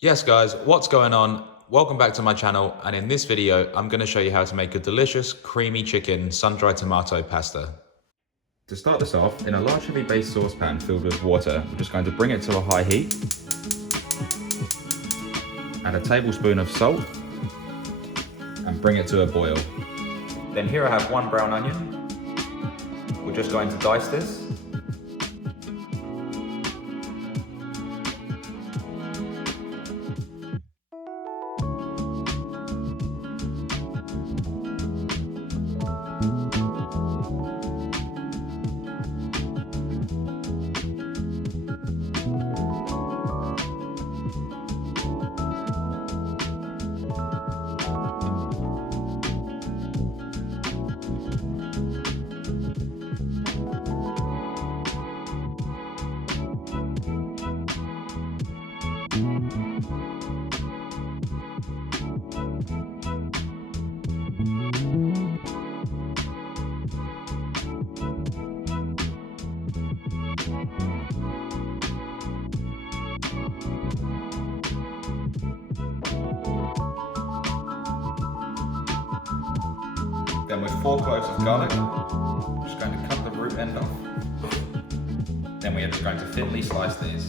Yes guys, what's going on? Welcome back to my channel, and in this video I'm going to show you how to make a delicious creamy chicken sun-dried tomato pasta. To start this off, in a large heavy base saucepan filled with water, I'm just going to bring it to a high heat. Add a tablespoon of salt and bring it to a boil. Then here I have one brown onion. We're just going to dice this. Then with 4 cloves of garlic, I'm just going to cut the root end off. Then we are just going to thinly slice these.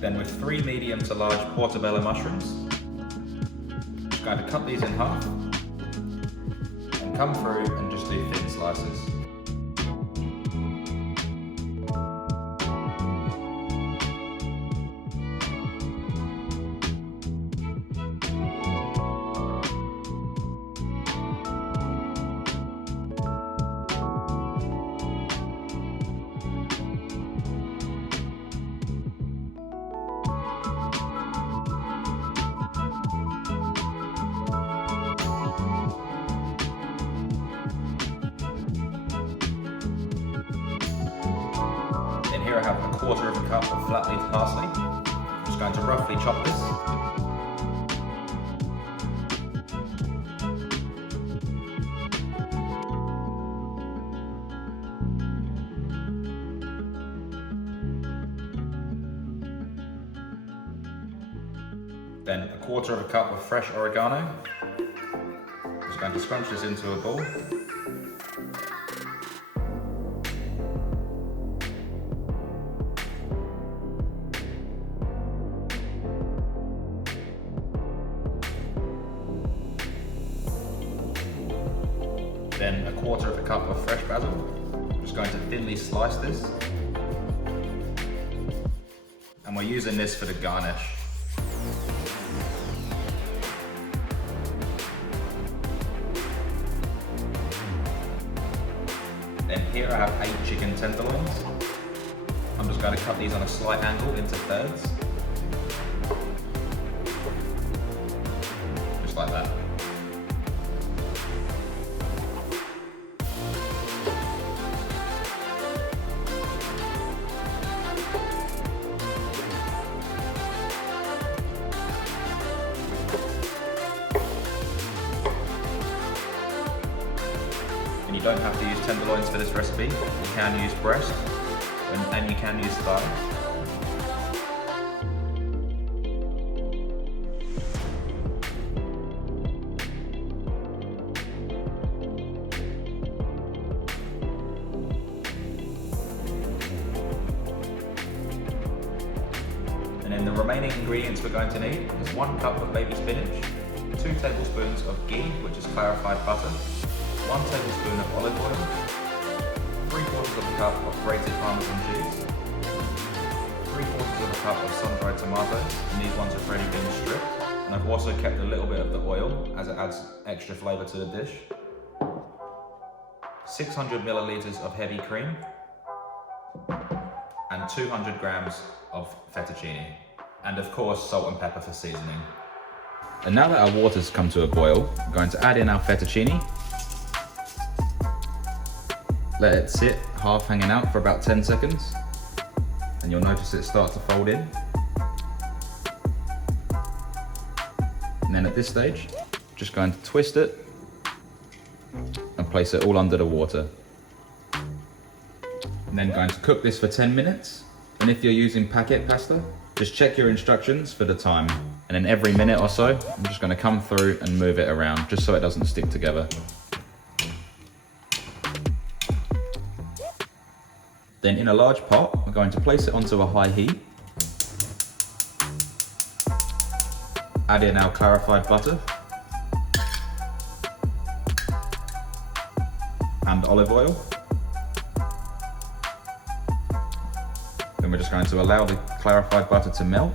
Then with 3 medium to large Portobello mushrooms, I'm just going to cut these in half and come through and just do thin slices. Here I have a 1/4 of a cup of flat leaf parsley. I'm just going to roughly chop this. Then a 1/4 of a cup of fresh oregano. I'm just going to scrunch this into a ball. Then a 1/4 of a cup of fresh basil. I'm just going to thinly slice this. And we're using this for the garnish. Then here I have 8 chicken tenderloins. I'm just going to cut these on a slight angle into thirds. Just like that. And you don't have to use tenderloins for this recipe. You can use breast and you can use thigh. And then the remaining ingredients we're going to need is 1 cup of baby spinach, 2 tablespoons of ghee, which is clarified butter, 1 tablespoon of olive oil, 3/4 of a cup of grated Parmesan cheese, 3/4 of a cup of sun-dried tomatoes, and these ones have already been stripped. And I've also kept a little bit of the oil as it adds extra flavour to the dish. 600 milliliters of heavy cream, and 200 grams of fettuccine. And of course, salt and pepper for seasoning. And now that our water's come to a boil, I'm going to add in our fettuccine. Let it sit half hanging out for about 10 seconds. And you'll notice it start to fold in. And then at this stage, just going to twist it and place it all under the water. And then going to cook this for 10 minutes. And if you're using packet pasta, just check your instructions for the time. And then every minute or so, I'm just going to come through and move it around just so it doesn't stick together. Then in a large pot, we're going to place it onto a high heat. Add in our clarified butter and olive oil. Then we're just going to allow the clarified butter to melt.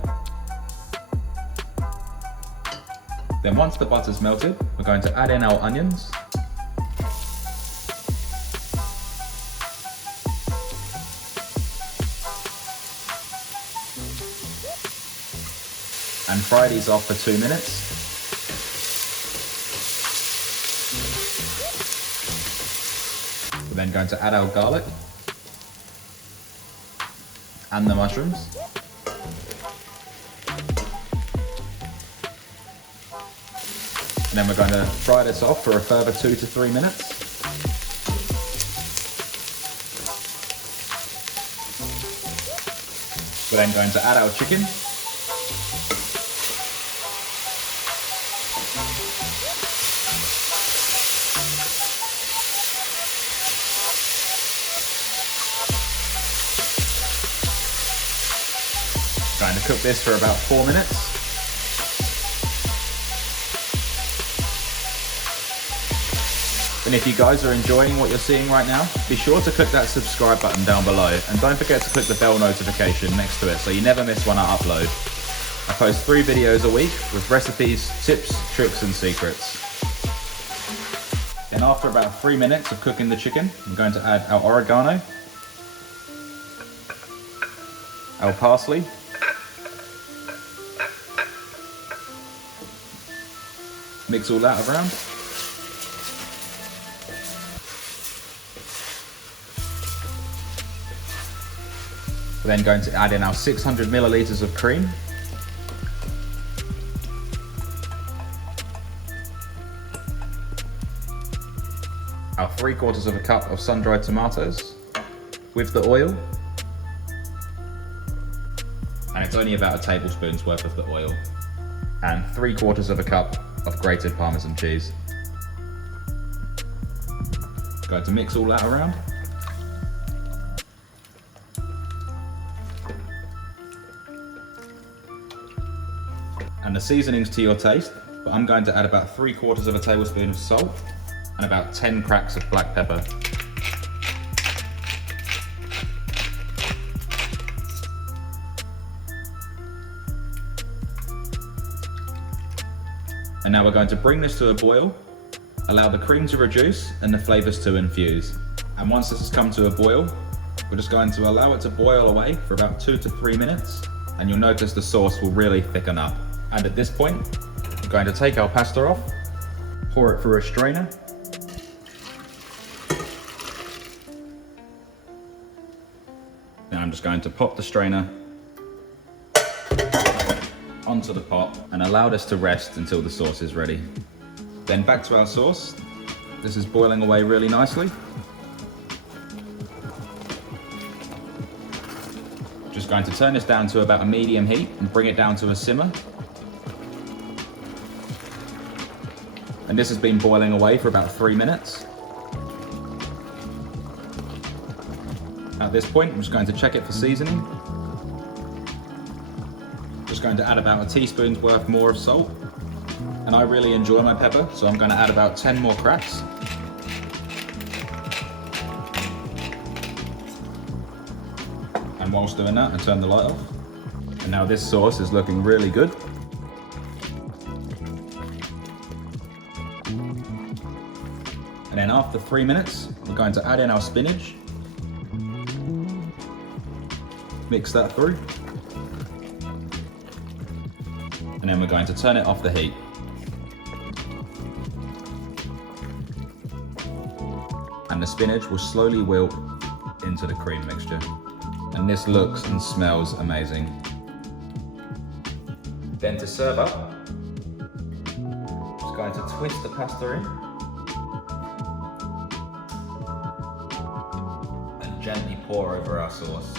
Then once the butter's melted, we're going to add in our onions. And fry these off for 2 minutes. We're then going to add our garlic and the mushrooms. And then we're going to fry this off for a further 2 to 3 minutes. We're then going to add our chicken. Going to cook this for about 4 minutes. And if you guys are enjoying what you're seeing right now, be sure to click that subscribe button down below and don't forget to click the bell notification next to it so you never miss when I upload. I post 3 videos a week with recipes, tips, tricks and secrets. Then after about 3 minutes of cooking the chicken, I'm going to add our oregano, our parsley, mix all that around. We're then going to add in our 600 milliliters of cream. Our 3/4 cup of sun-dried tomatoes with the oil. And it's only about a tablespoon's worth of the oil. And 3/4 cup of grated Parmesan cheese. Going to mix all that around. And the seasonings to your taste, but I'm going to add about 3/4 tablespoon of salt and about 10 cracks of black pepper. And now we're going to bring this to a boil, allow the cream to reduce and the flavours to infuse. And once this has come to a boil, we're just going to allow it to boil away for about 2 to 3 minutes, and you'll notice the sauce will really thicken up. And at this point, we're going to take our pasta off, pour it through a strainer, and I'm just going to pop the strainer onto the pot and allow this to rest until the sauce is ready. Then back to our sauce. This is boiling away really nicely. Just going to turn this down to about a medium heat and bring it down to a simmer. And this has been boiling away for about 3 minutes. At this point, I'm just going to check it for seasoning. Just going to add about a teaspoon's worth more of salt. And I really enjoy my pepper, so I'm going to add about 10 more cracks. And whilst doing that, I turn the light off. And now this sauce is looking really good. And then after 3 minutes, we're going to add in our spinach. Mix that through. And then we're going to turn it off the heat. And the spinach will slowly wilt into the cream mixture. And this looks and smells amazing. Then to serve up, just going to twist the pasta in and gently pour over our sauce.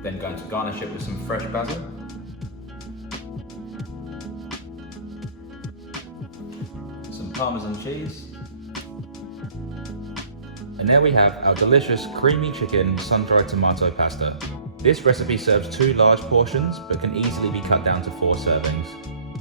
Then going to garnish it with some fresh basil. Some Parmesan cheese. And there we have our delicious creamy chicken sun-dried tomato pasta. This recipe serves 2 large portions, but can easily be cut down to 4 servings.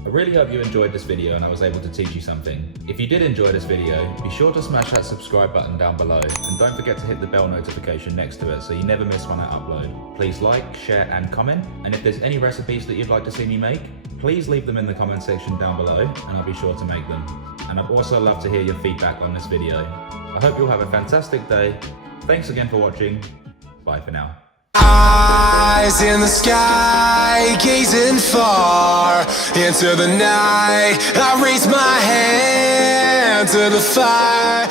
I really hope you enjoyed this video and I was able to teach you something. If you did enjoy this video, be sure to smash that subscribe button down below and don't forget to hit the bell notification next to it so you never miss when I upload. Please like, share and comment, and if there's any recipes that you'd like to see me make, please leave them in the comment section down below and I'll be sure to make them. And I'd also love to hear your feedback on this video. I hope you'll have a fantastic day. Thanks again for watching. Bye for now. Eyes in the sky, gazing far into the night. I raise my hand to the fire.